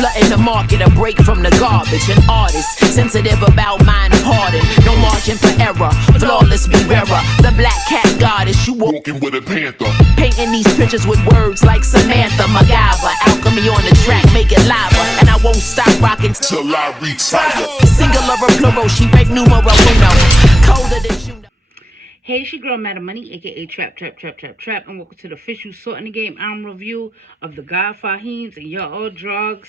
Flooding the market, a break from the garbage. An artist, sensitive about mind pardon. No margin for error, flawless be bearer. The black cat goddess, you walking with a panther. Painting these pictures with words like Samantha, MacGyver. Alchemy on the track, make it lava. And I won't stop rocking till I retire. Singular or plural, she break numero uno. Colder than you know. Hey, it's your girl, Madam Money, aka Trap, and welcome to the official Sorting the Game album review of the God Fahims and your old drugs,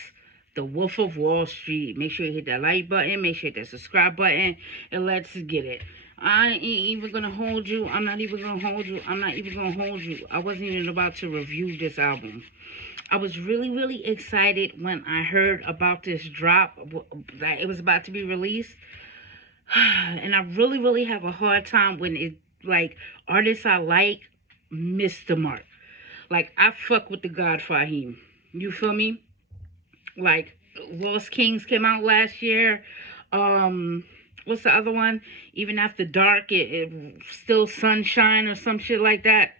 The Wolf of Wall Street. Make sure you hit that like button, make sure you hit that subscribe button, and let's get it. I ain't even gonna hold you. I'm not even gonna hold you. I wasn't even about to review this album. I was really excited when I heard about this drop, that it was about to be released. And I really have a hard time when it, like, artists I like miss the mark. Like, I fuck with the God Fahim. You feel me? Like, Lost Kings came out last year. What's the other one? Even After Dark, it Still Sunshine or some shit like that.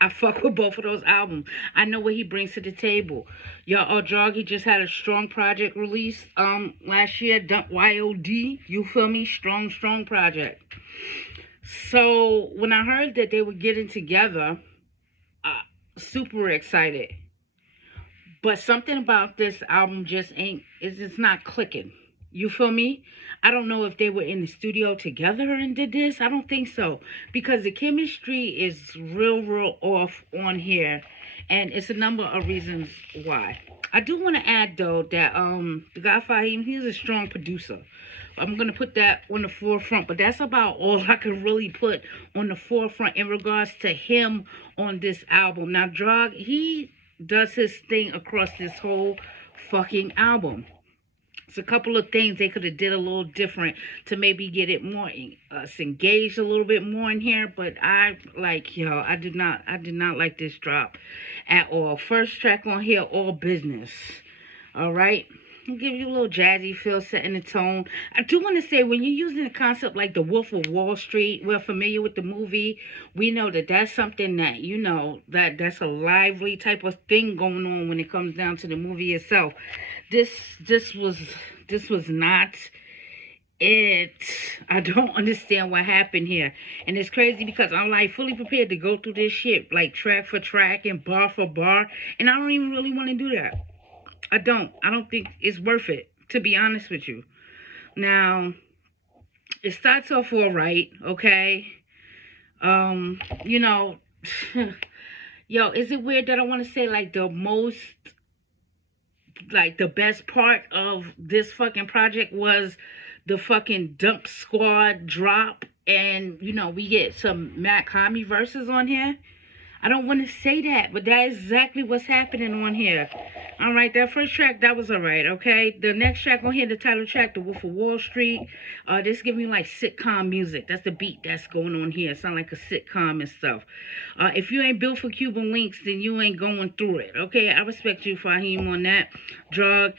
I fuck with both of those albums. I know what he brings to the table. Y'all, Droog, he just had a strong project released last year. Dump YOD. You feel me? Strong project. So when I heard that they were getting together, super excited. But something about this album just it's just not clicking. You feel me? I don't know if they were in the studio together and did this. I don't think so. Because the chemistry is real off on here. And it's a number of reasons why. I do want to add, though, that the guy Fahim, he's a strong producer. I'm going to put that on the forefront. But that's about all I can really put on the forefront in regards to him on this album. Now, Droog, he does his thing across this whole fucking album. It's a couple of things they could have did a little different to maybe get it more engaged a little bit more in here, but I did not like this drop at all. First track on here, All Business. All right. I'll give you a little jazzy feel, setting the tone. I do want to say, when you're using a concept like The Wolf of Wall Street, we're familiar with the movie. We know that that's something that, you know, that's a lively type of thing going on when it comes down to the movie itself. This was not it. I don't understand what happened here. And it's crazy because I'm like fully prepared to go through this shit, like track for track and bar for bar. And I don't even really want to do that. I don't think it's worth it, to be honest with you. Now, it starts off all right, okay? You know, yo, is it weird that I want to say, like, the best part of this fucking project was the fucking Dump Squad drop, and, you know, we get some Mac Hami verses on here? I don't want to say that, but that is exactly what's happening on here. All right, that first track, that was all right, okay? The next track on here, the title track, The Wolf of Wall Street, this giving me like sitcom music. That's the beat that's going on here. It sounds like a sitcom and stuff. If you ain't built for Cuban links, then you ain't going through it, okay? I respect you, Fahim, on that. Droog,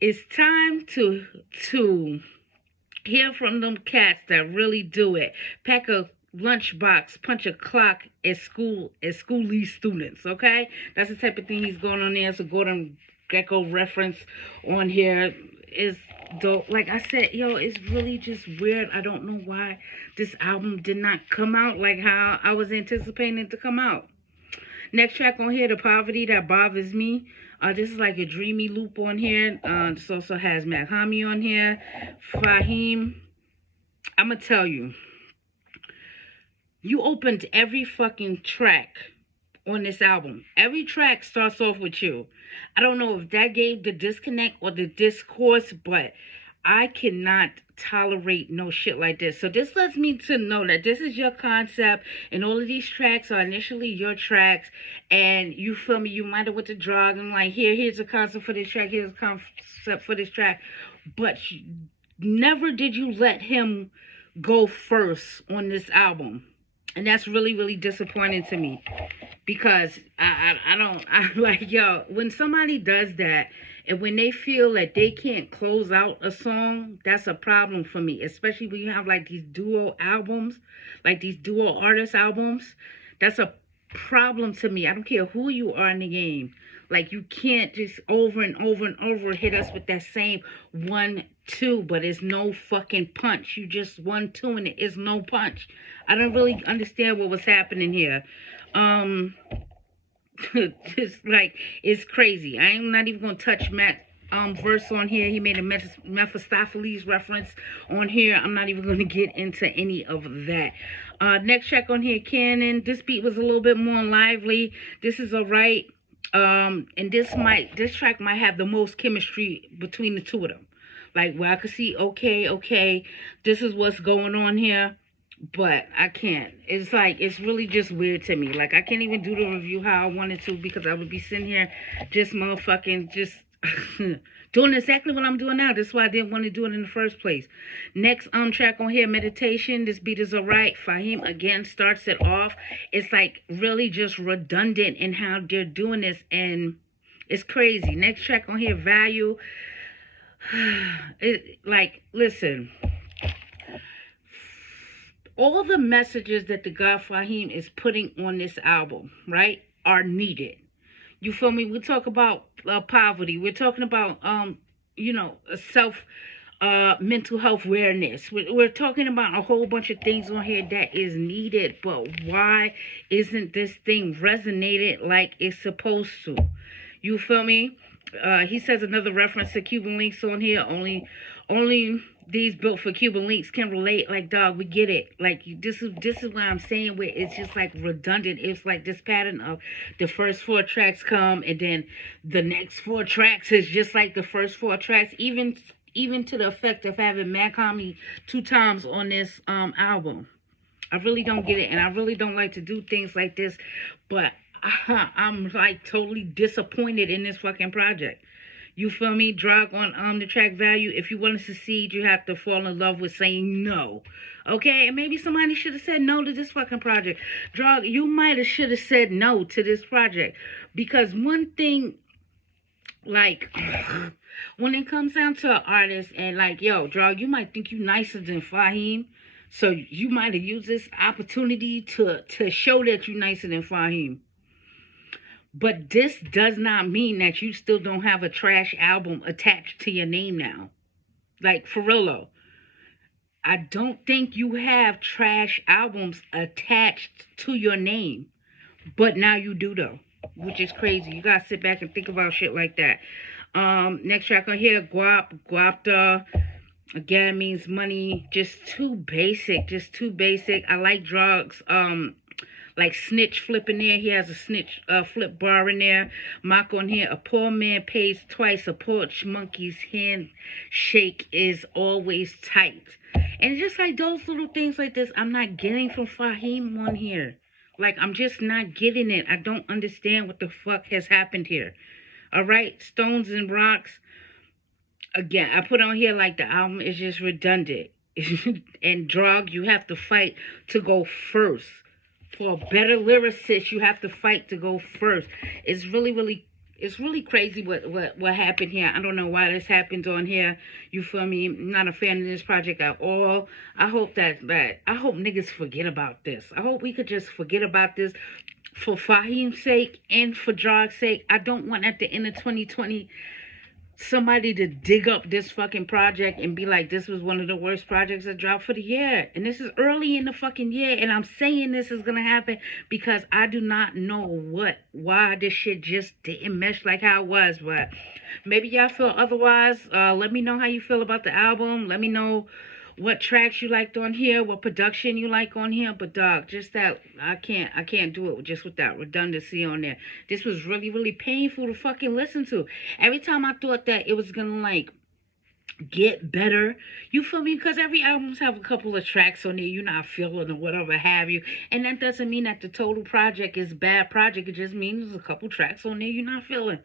it's time to hear from them cats that really do it. Pack a lunchbox, punch a clock at schoolie students, okay? That's the type of thing he's going on there. So Gordon Gekko reference on here is dope. Like I said, yo, it's really just weird. I don't know why this album did not come out like how I was anticipating it to come out. Next track on here, The Poverty That Bothers Me. This is like a dreamy loop on here. This also has Mac Hami on here. Fahim, I'm gonna tell you, you opened every fucking track on this album. Every track starts off with you. I don't know if that gave the disconnect or the discourse, but I cannot tolerate no shit like this. So this lets me to know that this is your concept, and all of these tracks are initially your tracks, and you feel me, you might have went to Droog and like, here's a concept for this track, here's a concept for this track, but never did you let him go first on this album. And that's really disappointing to me, because I like, yo, when somebody does that and when they feel that they can't close out a song, that's a problem for me, especially when you have like these duo albums, like these duo artist albums. That's a problem to me. I don't care who you are in the game. Like, you can't just over and over and over hit us with that same 1-2, but it's no fucking punch. You just 1-2 and it is no punch. I don't really understand what was happening here. Just like, it's crazy. I am not even gonna touch Matt verse on here. He made a Mephistopheles reference on here. I'm not even gonna get into any of that. Next track on here, Cannon. This beat was a little bit more lively. This is alright. And this track might have the most chemistry between the two of them. Like, where I could see, okay, this is what's going on here. But I can't. It's like, it's really just weird to me. Like, I can't even do the review how I wanted to, because I would be sitting here just motherfucking just doing exactly what I'm doing now. That's why I didn't want to do it in the first place. Next track on here, Meditation. This beat is alright. Fahim again starts it off. It's like really just redundant in how they're doing this, and it's crazy. Next track on here, Value. Listen. All the messages that the God Fahim is putting on this album, right, are needed. You feel me? We talk about poverty. We're talking about, mental health awareness. We're talking about a whole bunch of things on here that is needed. But why isn't this thing resonated like it's supposed to? You feel me? He says another reference to Cuban links on here. Only these built for Cuban links can relate. Like, dog, we get it. Like, this is why I'm saying where it's just like redundant. It's like this pattern of the first 4 tracks come, and then the next 4 tracks is just like the first 4 tracks. Even to the effect of having Mad Comedy 2 times on this album. I really don't get it, and I really don't like to do things like this. But I'm like totally disappointed in this fucking project. You feel me? Droog on the track Value. If you want to succeed, you have to fall in love with saying no. Okay? And maybe somebody should have said no to this fucking project. Droog, you might have should have said no to this project. Because one thing, like, when it comes down to an artist and like, yo, Droog, you might think you nicer than Fahim. So you might have used this opportunity to show that you're nicer than Fahim. But this does not mean that you still don't have a trash album attached to your name now. Like, for real though. I don't think you have trash albums attached to your name. But now you do though. Which is crazy. You gotta sit back and think about shit like that. Next track on here, Guapta. Again, means money. Just too basic. I like Droog's like snitch flip in there. He has a snitch flip bar in there. Mock on here. A poor man pays twice. A poor monkey's handshake is always tight. And just like those little things like this, I'm not getting from Fahim on here. Like, I'm just not getting it. I don't understand what the fuck has happened here. Alright, Stones and Rocks. Again, I put on here like the album is just redundant. And Droog, you have to fight to go first. For a better lyricist, you have to fight to go first. It's really crazy what happened here. I don't know why this happened on here. You feel me? I'm not a fan of this project at all. I hope I hope niggas forget about this. I hope we could just forget about this for Fahim's sake and for Droog's sake. I don't want at the end of 2020 somebody to dig up this fucking project and be like, this was one of the worst projects that dropped for the year. And this is early in the fucking year, and I'm saying this is gonna happen because I do not know why this shit just didn't mesh like how it was. But maybe y'all feel otherwise. Let me know how you feel about the album. Let me know what tracks you liked on here, what production you like on here. But dog, just that I can't do it just with that redundancy on there. This was really, really painful to fucking listen to. Every time I thought that it was gonna like get better, you feel me? Because every albums have a couple of tracks on there you're not feeling or whatever have you, and that doesn't mean that the total project is a bad project. It just means there's a couple tracks on there you're not feeling.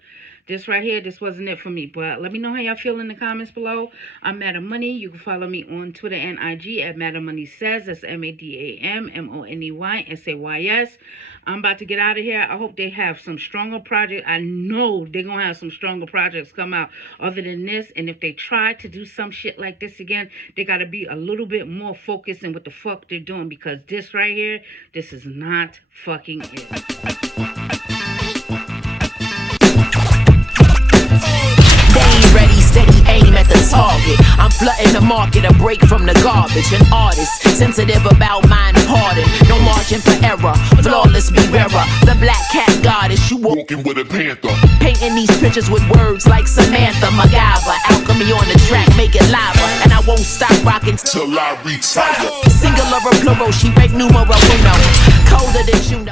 This right here, this wasn't it for me. But let me know how y'all feel in the comments below. I'm Madam Money. You can follow me on Twitter and IG at Madam Money Says. That's MADAMMONEYSAYS. I'm about to get out of here. I hope they have some stronger projects. I know they're going to have some stronger projects come out other than this. And if they try to do some shit like this again, they got to be a little bit more focused in what the fuck they're doing. Because this right here, this is not fucking it. Flooding the market, a break from the garbage. An artist, sensitive about mind pardon. No margin for error, flawless be rarer. The black cat goddess, you walking with a panther. Painting these pictures with words like Samantha, MacGyver. Alchemy on the track, make it lava. And I won't stop rocking till I retire. Singular or plural, she rank numero uno. Colder than you know.